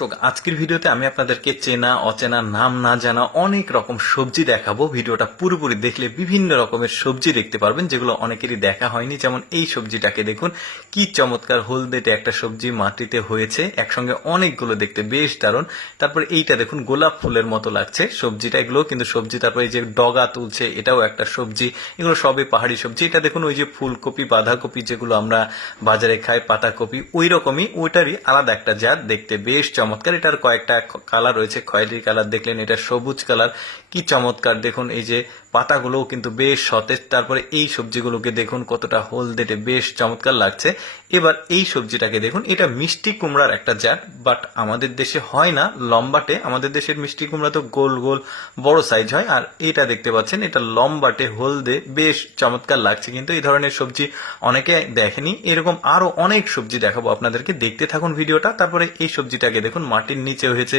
দর্শক, আজকের ভিডিওতে আমি আপনাদেরকে চেনা অচেনা নাম না জানা অনেক রকম সবজি দেখাবো। ভিডিওটা পুরোপুরি দেখলে বিভিন্ন রকমের সবজি দেখতে পারবেন যেগুলো অনেকেরই দেখা হয়নি। যেমন এই সবজিটাকে দেখুন, কি চমৎকার হলদেটে একটা সবজি মাটিতে হয়েছে, একসঙ্গে অনেকগুলো, দেখতে বেশ দারুণ। তারপর এইটা দেখুন, গোলাপ ফুলের মতো লাগছে সবজিটা, এগুলো কিন্তু সবজি। তারপরে এই যে ডগা তুলছে, এটাও একটা সবজি। এগুলো সবই পাহাড়ি সবজি। এটা দেখুন, ওই যে ফুলকপি বাঁধাকপি যেগুলো আমরা বাজারে খাই, পাতাকপি, ওই রকমই, ওইটারই আলাদা একটা জাত, দেখতে বেশ চমৎকার। এটার কয়েকটা কালার রয়েছে, খয়েরি কালার দেখলেন, এটা সবুজ কালার, কি চমৎকার। দেখুন এই যে পাতাগুলোও কিন্তু বেশ সতেজ। তারপরে এই সবজিগুলোকে দেখুন কতটা হলদেটে, বেশ চমৎকার লাগছে। এবার এই সবজিটাকে দেখুন, এটা মিষ্টি কুমড়ার একটা জাত, বাট আমাদের দেশে হয় না লম্বাটে। আমাদের দেশের মিষ্টি কুমড়া তো গোল গোল বড় সাইজ হয়, আর এটা দেখতে পাচ্ছেন এটা লম্বাটে হলদে, বেশ চমৎকার লাগছে। কিন্তু এই ধরনের সবজি অনেকে দেখেনি। এরকম আরো অনেক সবজি দেখাবো আপনাদেরকে, দেখতে থাকুন ভিডিওটা। তারপরে এই সবজিটাকে দেখুন মাটির নিচে হয়েছে,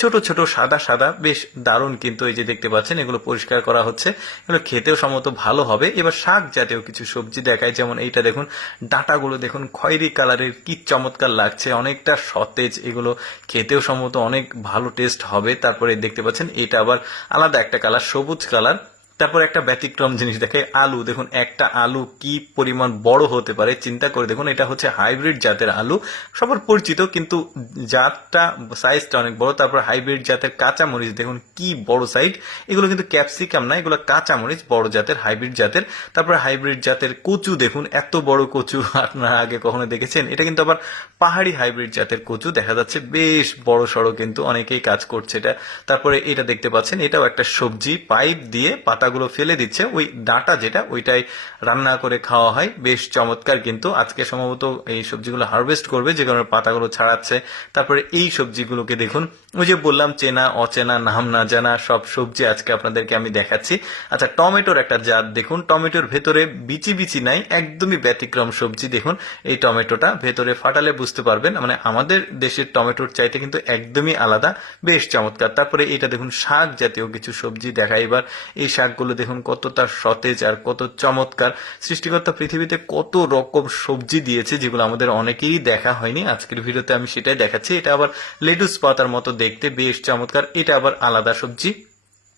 ছোট ছোট সাদা সাদা, বেশ দারুণ। কিন্তু এই যে দেখতে পাচ্ছেন এগুলো পরিষ্কার করা হচ্ছে, এগুলো খেতেও সম্ভবত ভালো হবে। এবার শাক জাতীয় কিছু সবজি দেখায়, যেমন এইটা দেখুন, ডাঁটাগুলো দেখুন খয়েরি কালারের, কি চমৎকার লাগছে, অনেকটা সতেজ। এগুলো খেতেও সম্ভবত অনেক ভালো টেস্ট হবে। তারপরে দেখতে পাচ্ছেন এটা আবার আলাদা একটা কালার, সবুজ কালার। তারপর একটা ব্যতিক্রম জিনিস দেখে, আলু দেখুন, একটা আলু কি পরিমাণ বড় হতে পারে চিন্তা করে দেখুন। এটা হচ্ছে হাইব্রিড জাতের আলু, সবার পরিচিত, কিন্তু জাতটা সাইজটা অনেক বড়। তারপর হাইব্রিড জাতের কাঁচা মরিচ দেখুন, কি বড় সাইজ। এগুলো কিন্তু ক্যাপসিকাম না, এগুলো কাঁচা মরিচ, বড় জাতের, হাইব্রিড জাতের। তারপর হাইব্রিড জাতের কচু দেখুন, এত বড় কচু আপনারা আগে কখনো দেখেছেন? এটা কিন্তু আবার পাহাড়ি হাইব্রিড জাতের কচু, দেখা যাচ্ছে বেশ বড় সড়ো, কিন্তু অনেকেই কাজ করছে এটা। তারপরে এটা দেখতে পাচ্ছেন, এটাও একটা সবজি, পাইপ দিয়ে পাতাগুলো ফেলে দিচ্ছে, ওই ডাঁটা যেটা, ওইটাই রান্না করে খাওয়া হয়, বেশ চমৎকার। কিন্তু আজকে সম্ভবত এই সবজিগুলো হারভেস্ট করবে, যে কারণে পাতাগুলো ছাড়াচ্ছে। তারপরে এই সবজিগুলোকে দেখুন, ওই যে বললাম চেনা অচেনা নাম না জানা সব সবজি আজকে আপনাদেরকে আমি দেখাচ্ছি। আচ্ছা, টমেটোর একটা জাত দেখুন, টমেটোর ভেতরে বিচি বিচি নাই, একদমই ব্যতিক্রম সবজি। দেখুন এই টমেটোটা ভেতরে ফাটালে বুঝতে পারবেন, মানে আমাদের দেশের টমেটোর চাইতে কিন্তু একদমই আলাদা, বেশ চমৎকার। তারপরে এটা দেখুন, শাক জাতীয় কিছু সবজি দেখা। এবার এই শাকগুলো দেখুন কতটা সতেজ আর কত চমৎকার। সৃষ্টিকর্তা পৃথিবীতে কত রকম সবজি দিয়েছে যেগুলো আমাদের অনেকেরই দেখা হয়নি। আজকের ভিডিওতে আমি সেটাই দেখাচ্ছি। এটা আবার লেটুস পাতার মতো দেখতে, বেশ চমৎকার। এটা আবার আলাদা সবজি,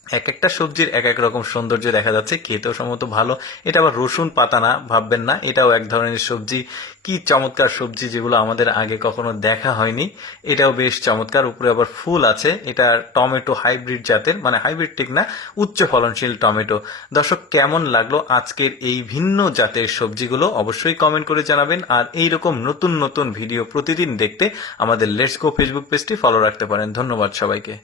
এক একটা সবজির এক এক রকম সৌন্দর্য দেখা যাচ্ছে, খেতেও সম্ভবত ভালো। এটা আবার রসুন পাতা না, ভাববেন না, এটাও এক ধরনের সবজি। কি চমৎকার সবজি, যেগুলো আমাদের আগে কখনো দেখা হয়নি। এটাও বেশ চমৎকার, উপরে আবার ফুল আছে। এটা টমেটো হাইব্রিড জাতের, মানে হাইব্রিড ঠিক না, উচ্চ ফলনশীল টমেটো। দর্শক, কেমন লাগলো আজকের এই ভিন্ন জাতের সবজিগুলো অবশ্যই কমেন্ট করে জানাবেন। আর এইরকম নতুন নতুন ভিডিও প্রতিদিন দেখতে আমাদের লেটস গো ফেসবুক পেজটি ফলো রাখতে পারেন। ধন্যবাদ সবাইকে।